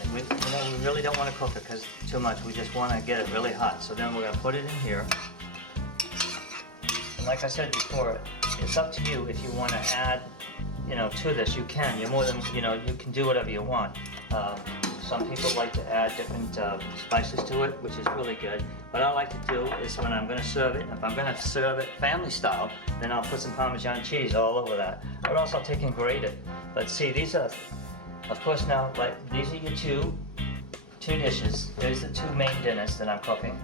And we really don't want to cook it because too much. We just want to get it really hot. So then we're going to put it in here. And like I said before, it's up to you if you want to add, to this. You can. You're more than, you can do whatever you want. Some people like to add different spices to it, which is really good. What I like to do is when I'm going to serve it, if I'm going to serve it family style, then I'll put some Parmesan cheese all over that. Or else I'll take and grate it. But see, these are, of course now, like these are your two dishes. There's the two main dinners that I'm cooking.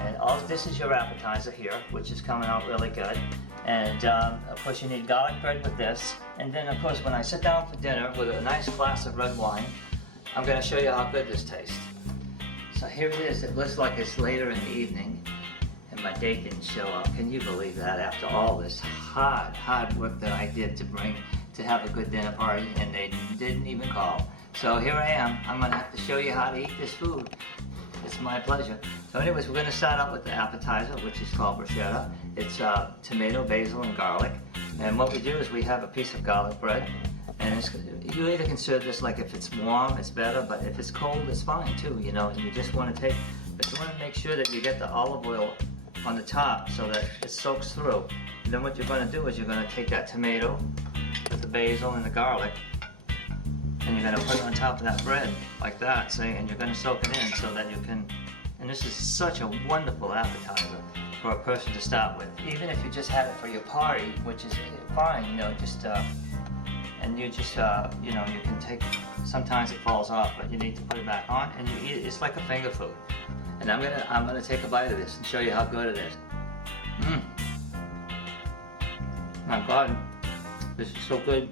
And all this is your appetizer here, which is coming out really good. And of course you need garlic bread with this. And then of course when I sit down for dinner with a nice glass of red wine, I'm going to show you how good this tastes. So here it is. It looks like it's later in the evening and my date didn't show up. Can you believe that? After all this hard work that I did to have a good dinner party, and they didn't even call. So here I am. I'm going to have to show you how to eat this food. It's my pleasure. So anyways, we're going to start out with the appetizer, which is called bruschetta. It's tomato, basil, and garlic. And what we do is we have a piece of garlic bread. And you either can serve this like if it's warm, it's better, but if it's cold, it's fine too, and you just want to but you want to make sure that you get the olive oil on the top so that it soaks through. And then what you're going to do is you're going to take that tomato with the basil and the garlic, and you're going to put it on top of that bread like that, see, and you're going to soak it in so that you can, and this is such a wonderful appetizer for a person to start with. Even if you just had it for your party, which is fine, and you just, you can take, sometimes it falls off, but you need to put it back on, and you eat it. It's like a finger food. And I'm gonna take a bite of this and show you how good it is. My God, this is so good.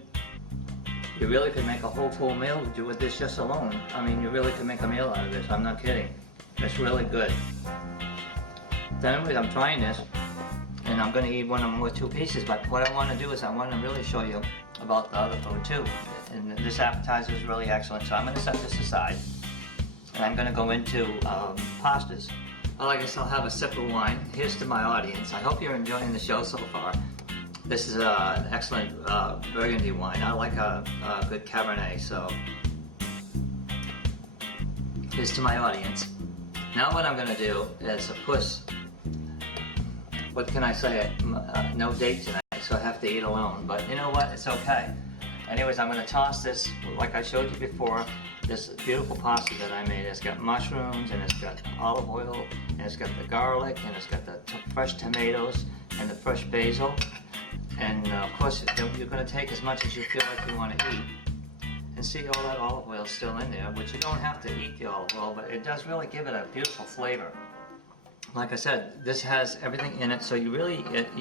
You really could make a whole full meal with this just alone. I mean, you really could make a meal out of this. I'm not kidding. It's really good. So anyways, I'm trying this, and I'm gonna eat one of them with two pieces, but what I want to do is I want to really show you about the other food too. And this appetizer is really excellent, so I'm going to set this aside and I'm going to go into pastas. Well, I guess I'll have a sip of wine. Here's to my audience. I hope you're enjoying the show so far. This is an excellent Burgundy wine. I like a good Cabernet, so here's to my audience. Now what I'm going to do is, of course, what can I say? No date tonight, so I have to eat alone. But you know what? It's okay. Anyways, I'm going to toss this, like I showed you before, this beautiful pasta that I made. It's got mushrooms, and it's got olive oil, and it's got the garlic, and it's got the fresh tomatoes, and the fresh basil. And of course, you're going to take as much as you feel like you want to eat. And see, all that olive oil is still in there, which you don't have to eat the olive oil, but it does really give it a beautiful flavor. Like I said, this has everything in it, so you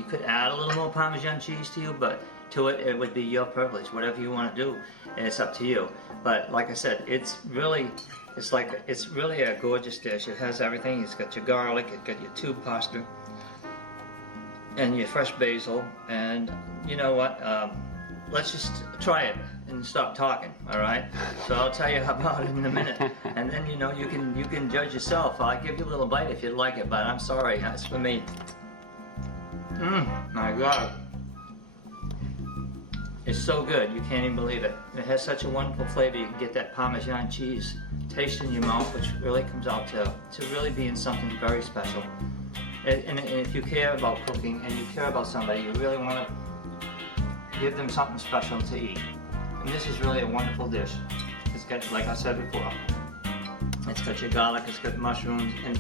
could add a little more Parmesan cheese but to it, it would be your privilege, whatever you want to do, and it's up to you. But like I said, it's really a gorgeous dish. It has everything. It's got your garlic, it's got your tube pasta, and your fresh basil, and you know what? Let's just try it and stop talking, all right? So I'll tell you about it in a minute, and then you can judge yourself. I'll give you a little bite if you'd like it, but I'm sorry, that's for me. My God, it's so good. You can't even believe it. It has such a wonderful flavor. You can get that Parmesan cheese taste in your mouth, which really comes out to really being something very special. And if you care about cooking and you care about somebody, you really want to give them something special to eat. And this is really a wonderful dish. It's got, like I said before, it's got your garlic, it's got mushrooms, and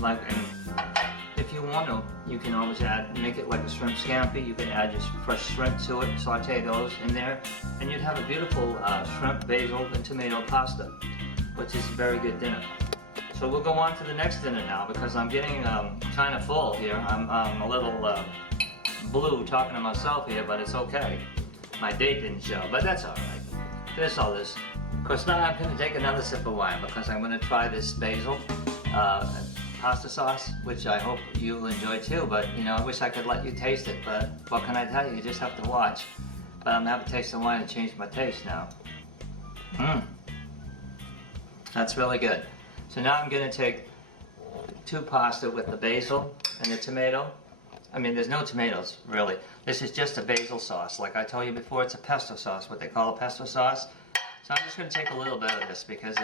if you want to, you can always make it like a shrimp scampi. You can add just fresh shrimp to it, saute those in there, and you'd have a beautiful shrimp, basil, and tomato pasta, which is a very good dinner. So we'll go on to the next dinner now, because I'm getting kind of full here. I'm a little blue talking to myself here, but it's okay. My date didn't show, but that's all right. There's all this. Of course, now I'm going to take another sip of wine because I'm going to try this basil pasta sauce, which I hope you'll enjoy too. But I wish I could let you taste it, but what can I tell you? You just have to watch. But I'm going to have a taste of wine and change my taste now. That's really good. So now I'm going to take two pasta with the basil and the tomato. I mean, there's no tomatoes, really. This is just a basil sauce. Like I told you before, it's a pesto sauce, what they call a pesto sauce. So I'm just going to take a little bit of this because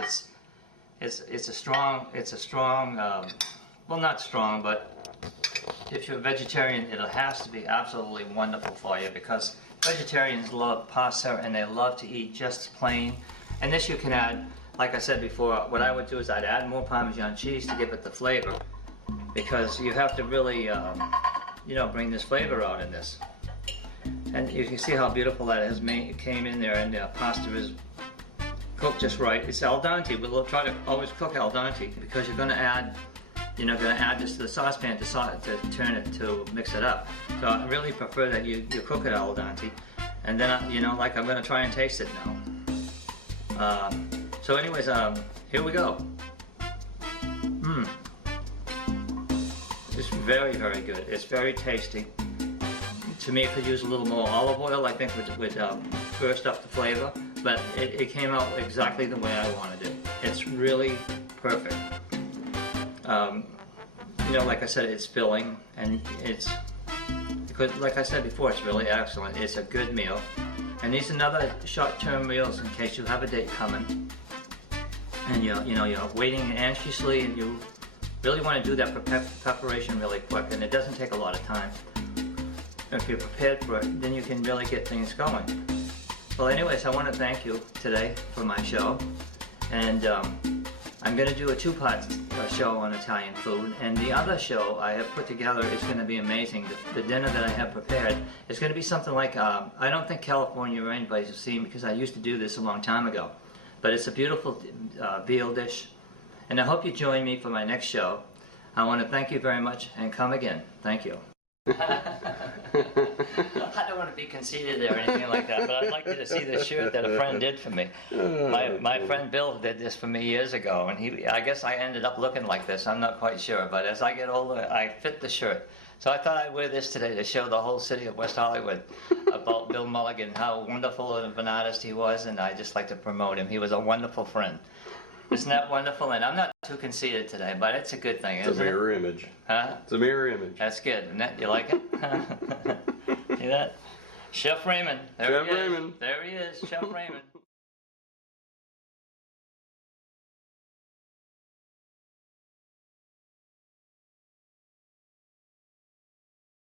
it's a strong, well, not strong, but if you're a vegetarian, it has to be absolutely wonderful for you, because vegetarians love pasta and they love to eat just plain. And this you can add, like I said before, what I would do is I'd add more Parmesan cheese to give it the flavor, because you have to really, you know, bring this flavor out in this. And you can see how beautiful that has came in there, and the pasta is cooked just right. It's al dente, but we'll try to always cook al dente, because you're going to add this to the saucepan to turn it, to mix it up. So I really prefer that you cook it al dente, and then you know, like, I'm going to try and taste it now. So anyways, here we go. It's very, very good. It's very tasty. To me, it could use a little more olive oil, I think, would burst up the flavor, but it came out exactly the way I wanted it. It's really perfect. You know, like I said, it's filling, and it's good. Like I said before, it's really excellent. It's a good meal. And these are another short-term meals in case you have a date coming, and you're waiting anxiously, and you really want to do that preparation really quick, and it doesn't take a lot of time. If you're prepared for it, then you can really get things going. Well, anyways, I want to thank you today for my show, and I'm going to do a two-part show on Italian food, and the other show I have put together is going to be amazing. The dinner that I have prepared is going to be something like, I don't think California or anybody's seen, because I used to do this a long time ago, but it's a beautiful veal dish, and I hope you join me for my next show. I want to thank you very much, and come again. Thank you. I don't want to be conceited or anything like that, but I'd like you to see the shirt that a friend did for me. My friend Bill did this for me years ago, and I guess I ended up looking like this. I'm not quite sure, but as I get older, I fit the shirt. So I thought I'd wear this today to show the whole city of West Hollywood about Bill Mulligan, how wonderful of an artist he was, and I just like to promote him. He was a wonderful friend. Isn't that wonderful? And I'm not too conceited today, but it's a good thing, isn't it? It's a mirror image. Huh? It's a mirror image. That's good. Isn't that, you like it? See that? Chef Raymond. There he is. There he is, Chef Raymond.